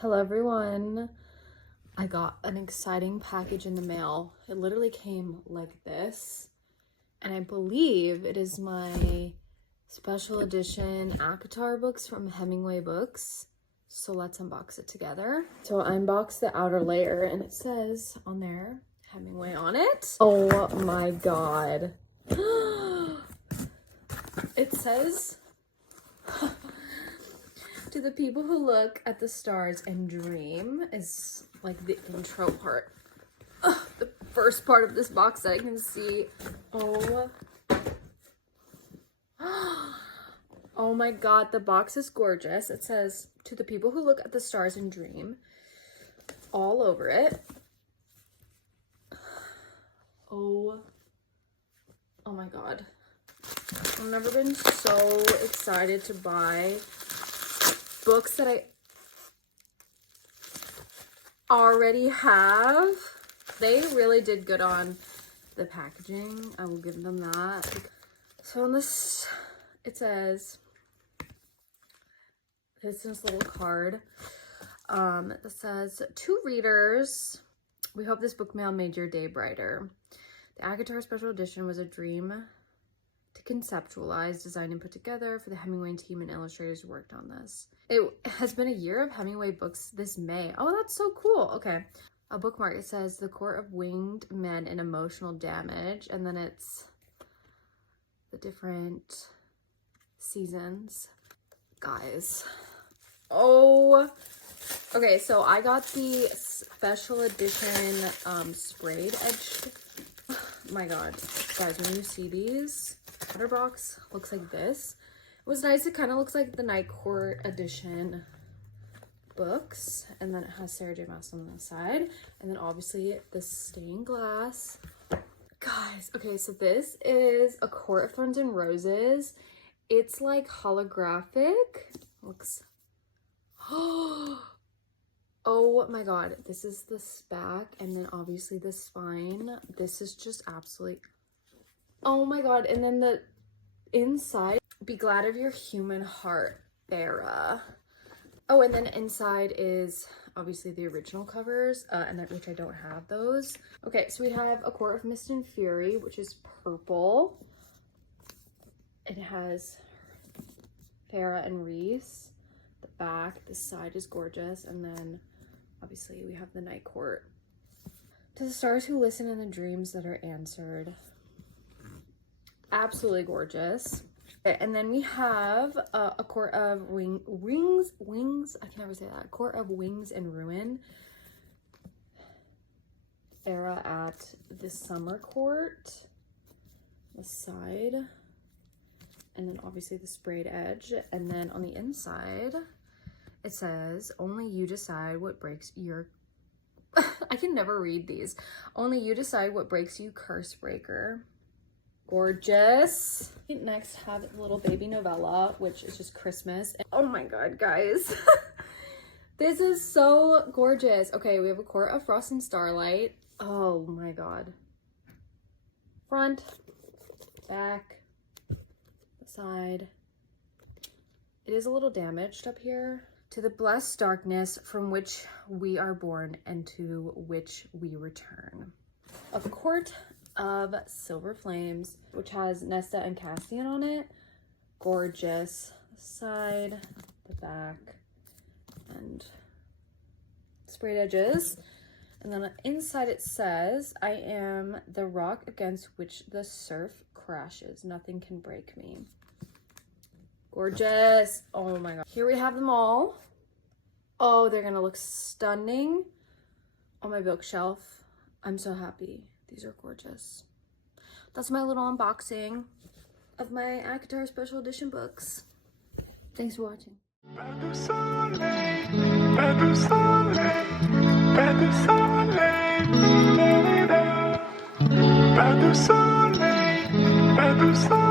Hello everyone. I got an exciting package in the mail. It literally came like this, and I believe it is my special edition actoar books from Hemingway books. So let's unbox it together. So I unboxed the outer layer and it says on there Hemingway on it. Oh my god. It says to the people who look at the stars and dream is like the intro part. The first part of this box that I can see. Oh my god, the box is gorgeous. It says to the people who look at the stars and dream all over it. Oh my god. I've never been so excited to buy books that I already have. They really did good on the packaging. I will give them that. So on this, it says, it's this little card that says, to readers, we hope this book mail made your day brighter. The actoar special edition was a dream to conceptualize, design, and put together for the Hemingway team and illustrators who worked on this. It has been a year of Hemingway books this May. Oh, that's so cool. Okay. A bookmark. It says The Court of Winged Men and Emotional Damage. And then it's the different seasons. Guys. Oh. Okay, so I got the special edition sprayed edged. Oh my god. Guys, when you see these, outer box looks like this. It was nice. It kind of looks like the Night Court edition books, and then it has Sarah J. Maas on the side, and then obviously the stained glass. Guys, okay, so this is A Court of Thorns and Roses. It's like holographic. Looks oh my god, this is the back, and then obviously the spine. This is just absolutely, oh my god. And then the inside, be glad of your human heart era. Oh, and then inside is obviously the original covers, which I don't have those. Okay, so we have A Court of Mist and Fury, which is purple. It has Farah and Reese. The back, this side is gorgeous, and then obviously we have the Night Court. To the stars who listen and the dreams that are answered. Absolutely gorgeous. And then we have A Court of Wings, I can never say that. A Court of Wings and Ruin. Era at the Summer Court. The side. And then obviously the sprayed edge. And then on the inside, it says, only you decide what breaks your... I can never read these. Only you decide what breaks you, curse breaker. Gorgeous. Next have the little baby novella, which is just Christmas. Oh my god, guys. This is so gorgeous. Okay, we have A Court of Frost and Starlight. Oh my god. Front, back, the side. It is a little damaged up here. To the blessed darkness from which we are born and to which we return. A Court of Silver Flames, which has Nesta and Cassian on it. Gorgeous. Side, the back, and sprayed edges. And then inside it says, I am the rock against which the surf crashes. Nothing can break me. Gorgeous. Oh my god. Here we have them all. Oh, they're gonna look stunning on my bookshelf. I'm so happy. These are gorgeous. That's my little unboxing of my actoar special edition books. Thanks for watching. Pas de soleil, pas de soleil.